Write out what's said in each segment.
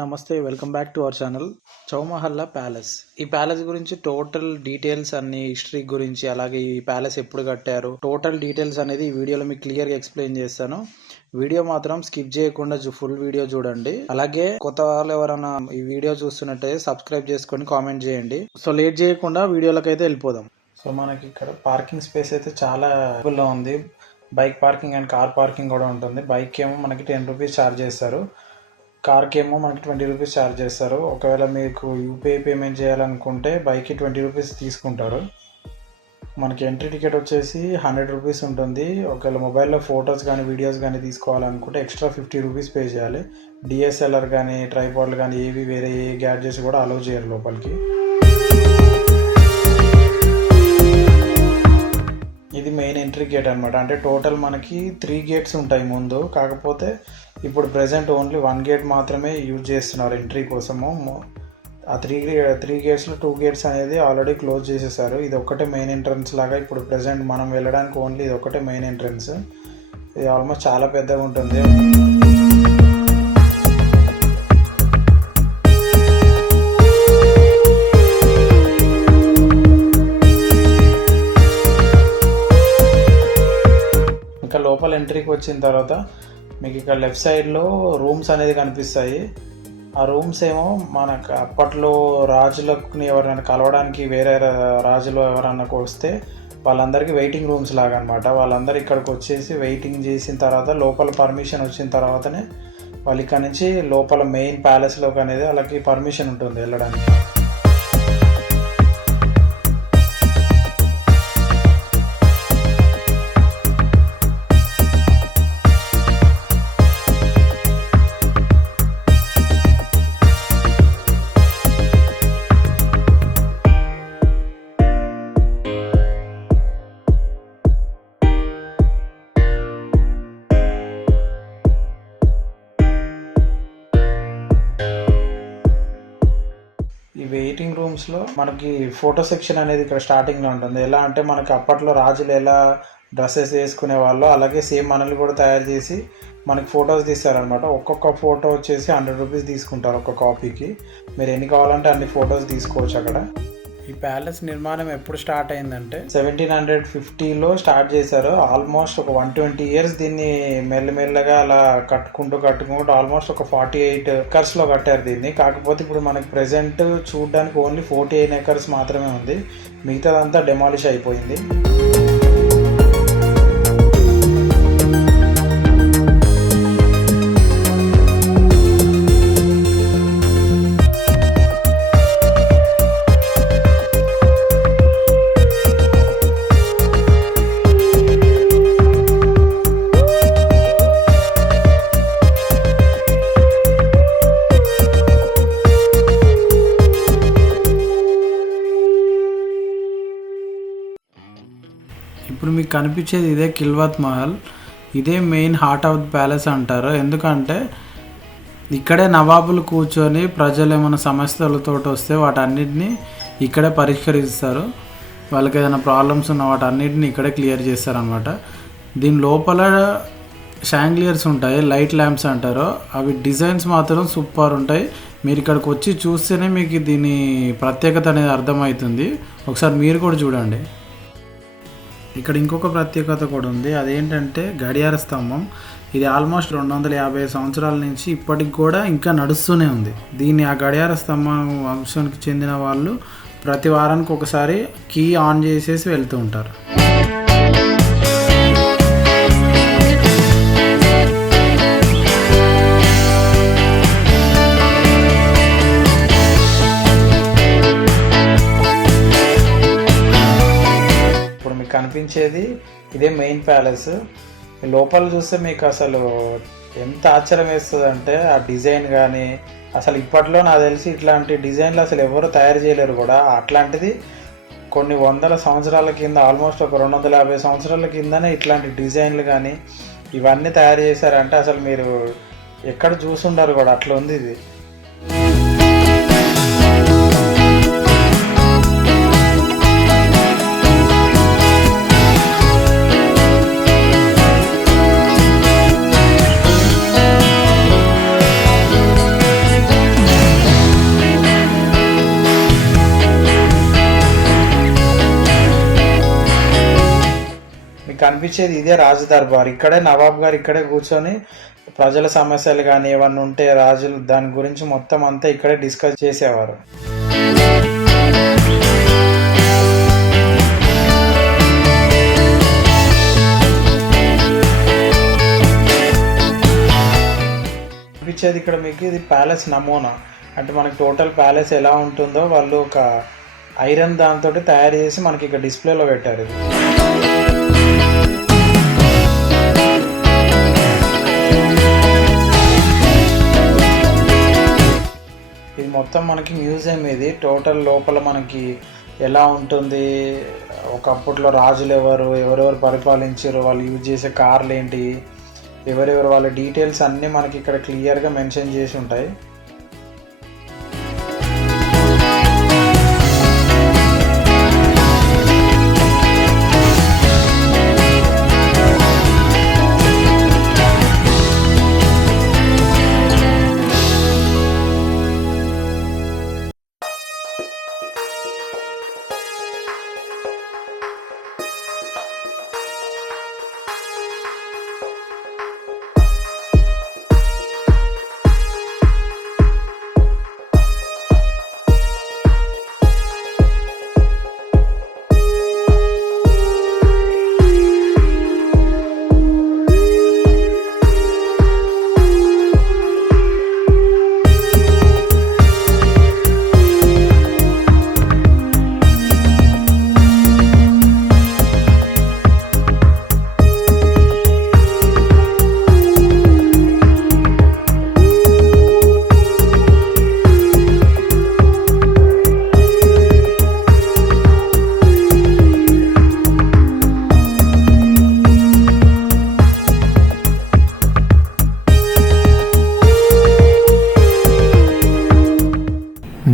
నమస్తే, welcome back to our channel Chowmahalla palace. ఈ palace గురించి టోటల్ డీటెయిల్స్ అన్ని, హిస్టరీ గురించి, అలాగే ఈ ప్యాలెస్ ఎప్పుడు కట్టారు, టోటల్ డీటెయిల్స్ అనేది ఈ వీడియోలో మీకు క్లియర్గా ఎక్స్ప్లెయిన్ చేస్తాను. వీడియో మాత్రం స్కిప్ చేయకుండా ఫుల్ వీడియో చూడండి. అలాగే కొత్త వాళ్ళు ఎవరైనా ఈ వీడియో చూస్తున్నట్టయితే సబ్స్క్రైబ్ చేసుకొని కామెంట్ చేయండి. సో లేట్ చేయకుండా వీడియోలోకి అయితే వెళ్ళిపోదాం. సో మనకి ఇక్కడ పార్కింగ్ స్పేస్ అయితే చాలా లో ఉంది. Bike parking and car parking కూడా ఉంటుంది. బైక్ ఏమో మనకి 10 రూపీస్ ఛార్జ్ చేస్తారు, కార్కి ఏమో మనకి 20 రూపీస్ ఛార్జ్ చేస్తారు. ఒకవేళ మీకు యూపీఐ పేమెంట్ చేయాలనుకుంటే బైక్కి 20 రూపీస్ తీసుకుంటారు. మనకి ఎంట్రీ టికెట్ వచ్చేసి 100 రూపీస్ ఉంటుంది. ఒకవేళ మొబైల్లో ఫొటోస్ కానీ వీడియోస్ కానీ తీసుకోవాలనుకుంటే ఎక్స్ట్రా 50 రూపీస్ పే చేయాలి. డిఎస్ఎల్ఆర్ కానీ ట్రైపాడ్లు కానీ ఏవి వేరే ఏ గ్యాడ్జెట్స్ కూడా అలౌ చేయరు లోపలికి. ఇది మెయిన్ ఎంట్రీ గేట్ అనమాట. అంటే టోటల్ మనకి 3 గేట్స్ ఉంటాయి ముందు. కాకపోతే ఇప్పుడు ప్రెజెంట్ ఓన్లీ 1 గేట్ మాత్రమే యూజ్ చేస్తున్నారు ఎంట్రీ కోసము. ఆ 3 గేట్స్లో 2 గేట్స్ అనేది ఆల్రెడీ క్లోజ్ చేసేసారు. ఇది ఒక్కటే మెయిన్ ఎంట్రన్స్ లాగా ఇప్పుడు ప్రెజెంట్ మనం వెళ్ళడానికి ఓన్లీ ఇది ఒకటే మెయిన్ ఎంట్రన్స్. ఇది ఆల్మోస్ట్ చాలా పెద్దగా ఉంటుంది. ఇంకా లోపల ఎంట్రీకి వచ్చిన తర్వాత మీకు ఇక్కడ లెఫ్ట్ సైడ్లో రూమ్స్ అనేది కనిపిస్తాయి. ఆ రూమ్స్ ఏమో మనకు అప్పట్లో రాజులకు ఎవరైనా కలవడానికి వేరే రాజులు ఎవరైనా వస్తే వాళ్ళందరికీ వెయిటింగ్ రూమ్స్ లాగా అనమాట. వాళ్ళందరూ ఇక్కడికి వచ్చేసి వెయిటింగ్ చేసిన తర్వాత లోపల పర్మిషన్ వచ్చిన తర్వాతనే వాళ్ళు ఇక్కడ నుంచి లోపల మెయిన్ ప్యాలెస్లోకి అనేది వాళ్ళకి పర్మిషన్ ఉంటుంది వెళ్ళడానికి. ఈ వెయిటింగ్ రూమ్స్లో మనకి ఫోటో సెక్షన్ అనేది ఇక్కడ స్టార్టింగ్లో ఉంటుంది. ఎలా అంటే మనకి అప్పట్లో రాజులు ఎలా డ్రెస్సెస్ వేసుకునే వాళ్ళు అలాగే సేమ్ మనల్ని కూడా తయారు చేసి మనకి ఫొటోస్ తీస్తారనమాట. ఒక్కొక్క ఫోటో వచ్చేసి 100 రూపీస్ తీసుకుంటారు ఒక్క కాపీకి. మీరు ఎన్ని కావాలంటే అన్ని ఫొటోస్ తీసుకోవచ్చు అక్కడ. ఈ ప్యాలెస్ నిర్మాణం ఎప్పుడు స్టార్ట్ అయిందంటే 1750లో స్టార్ట్ చేశారు. ఆల్మోస్ట్ ఒక 120 ఇయర్స్ దీన్ని మెల్లమెల్లగా అలా కట్టుకుంటూ ఆల్మోస్ట్ ఒక 48 ఎకర్స్లో కట్టారు దీన్ని. కాకపోతే ఇప్పుడు మనకి ప్రెసెంట్ చూడడానికి ఓన్లీ 48 ఎకర్స్ మాత్రమే ఉంది. మిగతాదంతా డెమాలిష్ అయిపోయింది. ఇప్పుడు మీకు కనిపించేది ఇదే కిల్వత్ మహల్. ఇదే main heart of the palace అంటారు. ఎందుకంటే ఇక్కడే నవాబులు కూర్చొని ప్రజలు ఏమైనా సమస్యలతో వస్తే వాటన్నిటిని ఇక్కడే పరిష్కరిస్తారు. వాళ్ళకి ఏదైనా ప్రాబ్లమ్స్ ఉన్న వాటన్నిటిని ఇక్కడే క్లియర్ చేస్తారనమాట. దీని లోపల షాంగ్లియర్స్ ఉంటాయి, లైట్ ల్యాంప్స్ అంటారు. అవి డిజైన్స్ మాత్రం సూపర్ ఉంటాయి. మీరు ఇక్కడికి వచ్చి చూస్తేనే మీకు దీని ప్రత్యేకత అనేది అర్థమవుతుంది. ఒకసారి మీరు కూడా చూడండి. ఇక్కడ ఇంకొక ప్రత్యేకత కూడా ఉంది. అదేంటంటే గడియార స్తంభం. ఇది ఆల్మోస్ట్ 250 సంవత్సరాల నుంచి ఇప్పటికి కూడా ఇంకా నడుస్తూనే ఉంది. దీన్ని ఆ గడియార స్తంభం వంశానికి చెందిన వాళ్ళు ప్రతి వారానికి ఒకసారి కీ ఆన్ చేసేసి వెళ్తూ ఉంటారు. కనిపించేది ఇదే మెయిన్ ప్యాలెస్. లోపల చూస్తే మీకు అసలు ఎంత ఆశ్చర్యం వేస్తుంది అంటే ఆ డిజైన్ కానీ అసలు ఇప్పట్లో నాకు తెలిసి ఇట్లాంటి డిజైన్లు అసలు ఎవరు తయారు చేయలేరు కూడా. అట్లాంటిది కొన్ని వందల సంవత్సరాల కింద ఆల్మోస్ట్ ఒక 250 సంవత్సరాల కిందనే ఇట్లాంటి డిజైన్లు కానీ ఇవన్నీ తయారు చేశారంటే అసలు మీరు ఎక్కడ చూసుండరు కూడా, అట్లా ఉంది ఇది. కనిపించేది ఇదే రాజు దర్బార్. ఇక్కడే నవాబ్ గారు ఇక్కడే కూర్చొని ప్రజల సమస్యలు కానీ ఏమన్నా ఉంటే రాజులు దాని గురించి మొత్తం అంతా ఇక్కడే డిస్కస్ చేసేవారు. కనిపించేది ఇక్కడ మీకు ఇది ప్యాలెస్ నమూనా. అంటే మనకి టోటల్ ప్యాలెస్ ఎలా ఉంటుందో వాళ్ళు ఒక ఐరన్ దాంతో తయారు చేసి మనకి ఇక్కడ డిస్ప్లేలో పెట్టారు. ఇది మొత్తం మనకి మ్యూజియం. ఇది టోటల్ లోపల మనకి ఎలా ఉంటుంది, ఒకప్పట్లో రాజులు ఎవరెవరు పరిపాలించారు, వాళ్ళు యూజ్ చేసే కార్లు ఏంటి, ఎవరెవరు వాళ్ళ డీటెయిల్స్ అన్నీ మనకి ఇక్కడ క్లియర్గా మెన్షన్ చేసి ఉంటాయి.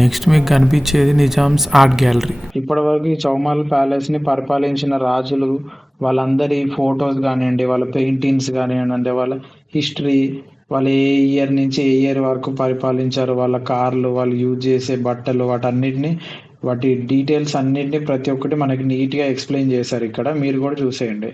నెక్స్ట్ మీకు కనిపించేది నిజామ్స్ ఆర్ట్ గ్యాలరీ. ఇప్పటి వరకు ఈ చౌమహల్ ప్యాలెస్ని పరిపాలించిన రాజులు వాళ్ళందరి ఫొటోస్ కానివ్వండి, వాళ్ళ పెయింటింగ్స్ కానివ్వండి, వాళ్ళ హిస్టరీ, వాళ్ళు ఏ ఇయర్ నుంచి ఏ ఇయర్ వరకు పరిపాలించారు, వాళ్ళ కార్లు, వాళ్ళు యూజ్ చేసే బట్టలు, వాటి డీటెయిల్స్ అన్నిటిని ప్రతి ఒక్కటి మనకి నీట్గా ఎక్స్ప్లెయిన్ చేశారు. ఇక్కడ మీరు కూడా చూసేయండి.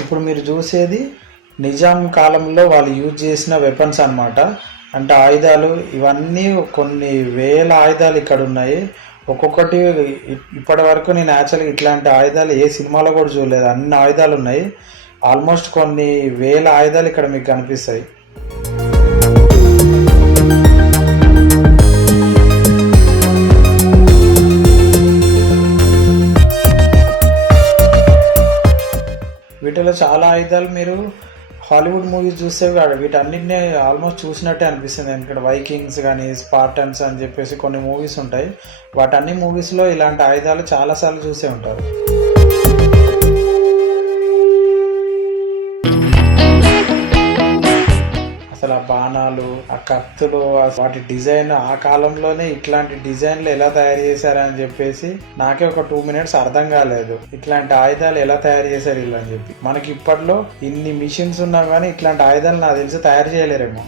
ఇప్పుడు మీరు చూసేది నిజాం కాలంలో వాళ్ళు యూజ్ చేసిన వెపన్స్ అన్నమాట. అంటే ఆయుధాలు, ఇవన్నీ కొన్ని వేల ఆయుధాలు ఇక్కడ ఉన్నాయి. ఒక్కొక్కటి ఇప్పటి వరకు నేను యాక్చువల్గా ఇట్లాంటి ఆయుధాలు ఏ సినిమాలో కూడా చూడలేదు. అన్ని ఆయుధాలు ఉన్నాయి. ఆల్మోస్ట్ కొన్ని వేల ఆయుధాలు ఇక్కడ మీకు కనిపిస్తాయి. వీటిలో చాలా ఆయుధాలు మీరు హాలీవుడ్ మూవీస్ చూస్తే వీటన్నిటిని ఆల్మోస్ట్ చూసినట్టే అనిపిస్తుంది. ఎందుకంటే వైకింగ్స్ కానీ, స్పార్టన్స్ అని చెప్పేసి కొన్ని మూవీస్ ఉంటాయి. వాటన్ని మూవీస్లో ఇలాంటి ఆయుధాలు చాలాసార్లు చూసే ఉంటారు. అసలు ఆ బాణాలు, ఆ కత్తులు, వాటి డిజైన్ ఆ కాలంలోనే ఇట్లాంటి డిజైన్లు ఎలా తయారు చేశారని చెప్పేసి నాకే ఒక 2 minutes అర్థం కాలేదు. ఇట్లాంటి ఆయుధాలు ఎలా తయారు చేశారు ఇలా అని చెప్పి. మనకి ఇప్పట్లో ఇన్ని మిషన్స్ ఉన్నా కానీ ఇట్లాంటి ఆయుధాలు నాకు తెలిసి తయారు చేయలేరేమో.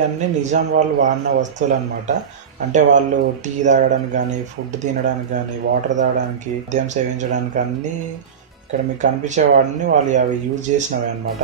ఇలాంటివన్నీ నిజాం వాళ్ళు వాడిన వస్తువులు అనమాట. అంటే వాళ్ళు టీ తాగడానికి కానీ, ఫుడ్ తినడానికి కానీ, వాటర్ తాగడానికి, మద్యం సేవించడానికి అన్నీ ఇక్కడ మీకు కనిపించే వాటిని వాళ్ళు అవి యూజ్ చేసినవి అనమాట.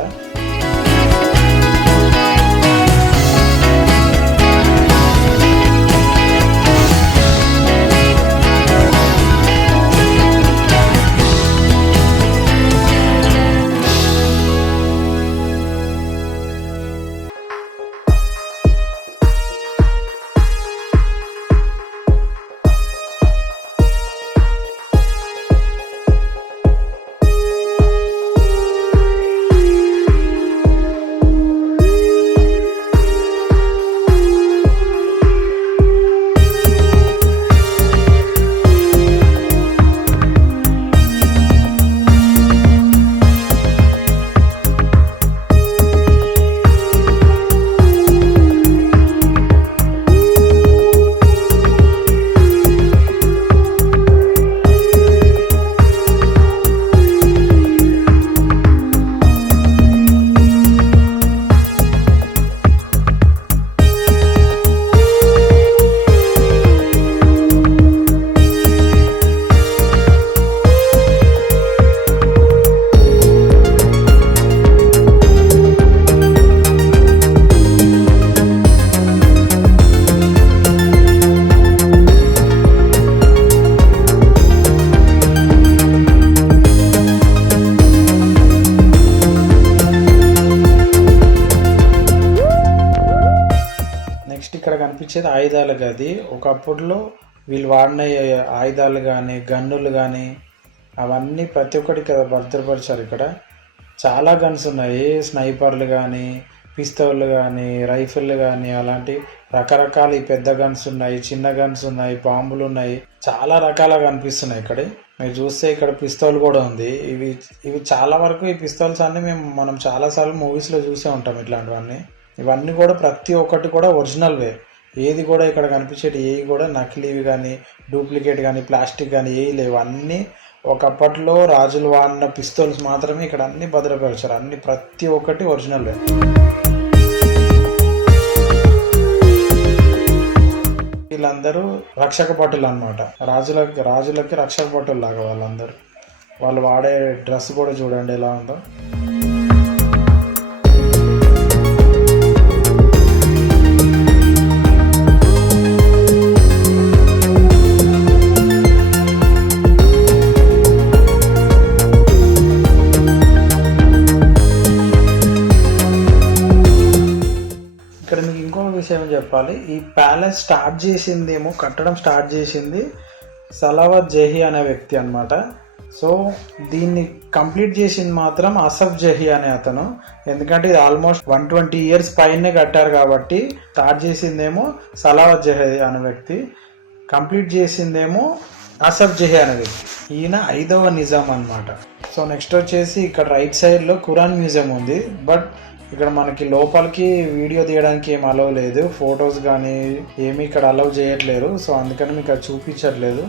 నెక్స్ట్ ఇక్కడ కనిపించేది ఆయుధాల గది. ఒకప్పుడులో వీళ్ళు వాడిన ఆయుధాలు కానీ, గన్నులు కానీ అవన్నీ ప్రతి ఒక్కటి ఇక్కడ భద్రపరిచారు. ఇక్కడ చాలా గన్స్ ఉన్నాయి. స్నైపర్లు కానీ, పిస్తోళ్ళు కానీ, రైఫిళ్ళు కానీ, అలాంటి రకరకాల ఈ పెద్ద గన్స్ ఉన్నాయి, చిన్న గన్స్ ఉన్నాయి, బాంబులు ఉన్నాయి, చాలా రకాలుగా కనిపిస్తున్నాయి ఇక్కడ. మీరు చూస్తే ఇక్కడ పిస్తోల్ కూడా ఉంది. ఇవి చాలా వరకు ఈ పిస్తోల్స్ అన్నీ మనం చాలాసార్లు మూవీస్లో చూసే ఉంటాం ఇట్లాంటివన్నీ. ఇవన్నీ కూడా ప్రతి ఒక్కటి కూడా ఒరిజినల్వే. ఏది కూడా ఇక్కడ కనిపించేటి ఏవి కూడా నకిలీవి కానీ, డూప్లికేట్ కానీ, ప్లాస్టిక్ కానీ ఏవి లేవు. అన్నీ ఒకప్పట్లో రాజులు వాడిన పిస్తోల్స్ మాత్రమే ఇక్కడ అన్ని భద్రపరిచారు. అన్ని ప్రతి ఒక్కటి ఒరిజినల్వే. వీళ్ళందరూ రక్షక భటులు అనమాట. రాజులకి రక్షక భటులు లాగా వాళ్ళందరూ. వాళ్ళు వాడే డ్రెస్ కూడా చూడండి ఎలా ఉందో. ఇక్కడ మీకు ఇంకో విషయం చెప్పాలి. ఈ ప్యాలెస్ కట్టడం స్టార్ట్ చేసింది సలావత్ జహీ అనే వ్యక్తి అనమాట. సో దీన్ని కంప్లీట్ చేసింది మాత్రం అసఫ్ జహీ అనే అతను. ఎందుకంటే ఇది ఆల్మోస్ట్ 120 years పైనే కట్టారు కాబట్టి స్టార్ట్ చేసిందేమో సలావత్ జహీ అనే వ్యక్తి, కంప్లీట్ చేసిందేమో అసఫ్ జహీ అనే వ్యక్తి. ఈయన 5వ నిజాం అనమాట. సో నెక్స్ట్ వచ్చేసి ఇక్కడ రైట్ సైడ్లో ఖురాన్ మ్యూజియం ఉంది. బట్ ఇక్కడ మనకి లోపలికి వీడియో తీయడానికి ఏం అలవ్ లేదు, ఫొటోస్ కానీ ఏమి ఇక్కడ అలవ్ చేయట్లేరు. సో అందుకని మీకు అది చూపించట్లేదు.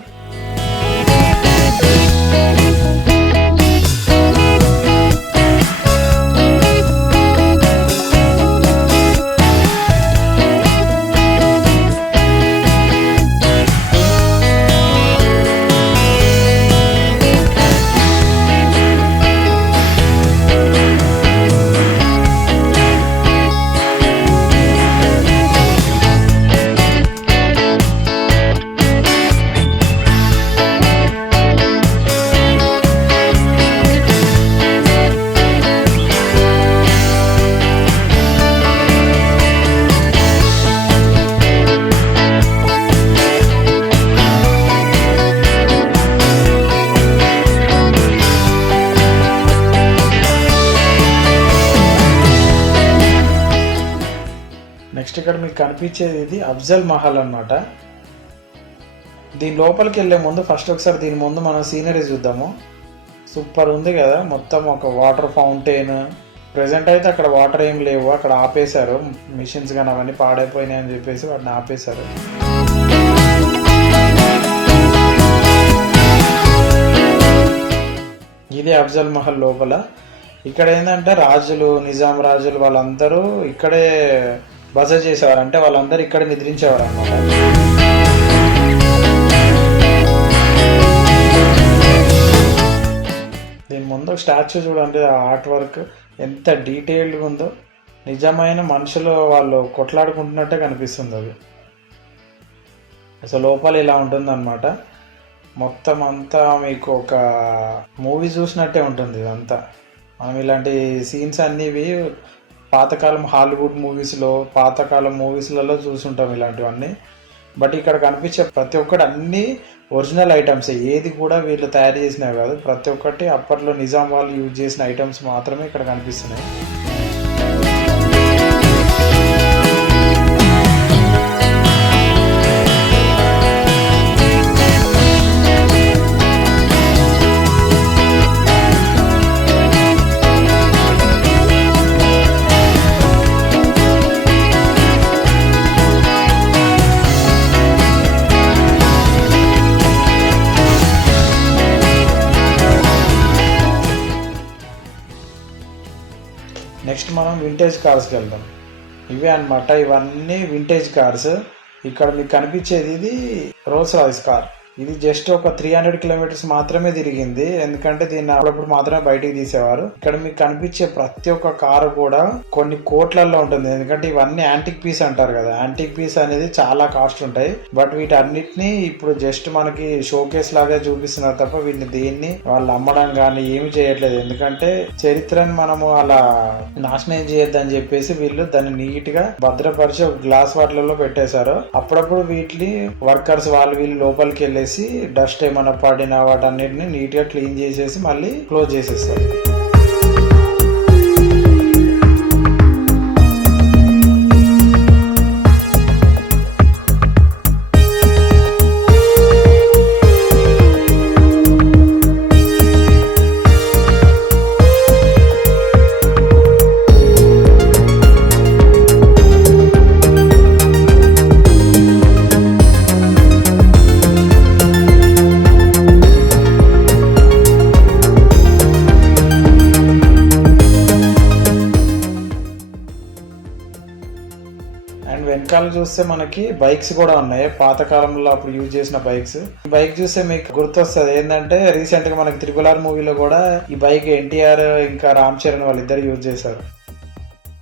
నెక్స్ట్ ఇక్కడ మీకు కనిపించేది ఇది అఫ్జల్ మహల్ అనమాట. దీని లోపలికి వెళ్ళే ముందు ఫస్ట్ ఒకసారి దీని ముందు మనం సీనరీ చూద్దాము. సూపర్ ఉంది కదా, మొత్తం ఒక వాటర్ ఫౌంటైన్. ప్రెసెంట్ అయితే అక్కడ వాటర్ ఏం లేవు, అక్కడ ఆపేశారు. మిషన్స్ కానీ అవన్నీ పాడైపోయినాయి అని చెప్పేసి వాటిని ఆపేశారు. ఇది అఫ్జల్ మహల్ లోపల. ఇక్కడ ఏంటంటే రాజులు, నిజాం రాజులు వాళ్ళందరూ ఇక్కడే బస చేసేవారు, అంటే వాళ్ళందరూ ఇక్కడ నిద్రించేవారు అన్నమాట. దీని ముందు స్టాచ్యూ చూడండి, ఆ ఆర్ట్ వర్క్ ఎంత డీటెయిల్డ్గా ఉందో, నిజమైన మనుషులు వాళ్ళు కొట్లాడుకుంటున్నట్టే కనిపిస్తుంది అది. అసలు లోపల ఇలా ఉంటుందన్నమాట. మొత్తం అంతా మీకు ఒక మూవీ చూసినట్టే ఉంటుంది ఇదంతా. మనం ఇలాంటి సీన్స్ అన్నివి పాతకాలం హాలీవుడ్ మూవీస్లో, పాతకాలం మూవీస్లలో చూసుంటాం ఇలాంటివన్నీ. బట్ ఇక్కడ కనిపించే ప్రతి ఒక్కటి అన్నీ ఒరిజినల్ ఐటమ్స్, ఏది కూడా వీళ్ళు తయారు చేసినవి కాదు. ప్రతి ఒక్కటి అప్పట్లో నిజాం వాళ్ళు యూజ్ చేసిన ఐటమ్స్ మాత్రమే ఇక్కడ కనిపిస్తున్నాయి. నెక్స్ట్ మనం వింటేజ్ కార్స్కి వెళ్దాం. ఇవే అన్నమాట, ఇవన్నీ వింటేజ్ కార్స్. ఇక్కడ మీకు కనిపించేది ఇది రోల్స్ రాయ్స్ కార్. ఇది జస్ట్ ఒక 300 కిలోమీటర్స్ మాత్రమే తిరిగింది, ఎందుకంటే దీన్ని అప్పుడప్పుడు మాత్రమే బయటికి తీసేవారు. ఇక్కడ మీకు కనిపించే ప్రతి ఒక్క కారు కూడా కొన్ని కోట్లలో ఉంటుంది, ఎందుకంటే ఇవన్నీ యాంటిక్ పీస్ అంటారు కదా. యాంటిక్ పీస్ అనేది చాలా కాస్ట్ ఉంటాయి. బట్ వీటన్నిటిని ఇప్పుడు జస్ట్ మనకి షోకేస్ లాగా చూపిస్తున్నారు తప్ప వీటిని దేన్ని వాళ్ళు అమ్మడం కానీ ఏమి చేయట్లేదు. ఎందుకంటే చరిత్రను మనము అలా నాశనం చేయొద్దని చెప్పేసి వీళ్ళు దాన్ని నీట్ గా భద్రపరిచి ఒక గ్లాస్ వాటిలలో పెట్టేశారు. అప్పుడప్పుడు వీటిని వర్కర్స్ వాళ్ళు వీళ్ళు లోపలికి వెళ్ళేసి డస్ట్ ఏమైనా పడిన వాటన్నిటిని నీట్ గా క్లీన్ చేసేసి మళ్ళీ క్లోజ్ చేసేస్తారు. అండ్ వెనకాల చూస్తే మనకి బైక్స్ కూడా ఉన్నాయి, పాతకాలంలో అప్పుడు యూజ్ చేసిన బైక్స్. ఈ బైక్ చూస్తే మీకు గుర్తొస్తుంది ఏంటంటే, రీసెంట్ గా మనకి RRR మూవీలో కూడా ఈ బైక్ ఎన్టీఆర్ ఇంకా రామ్ చరణ్ వాళ్ళిద్దరు యూజ్ చేశారు.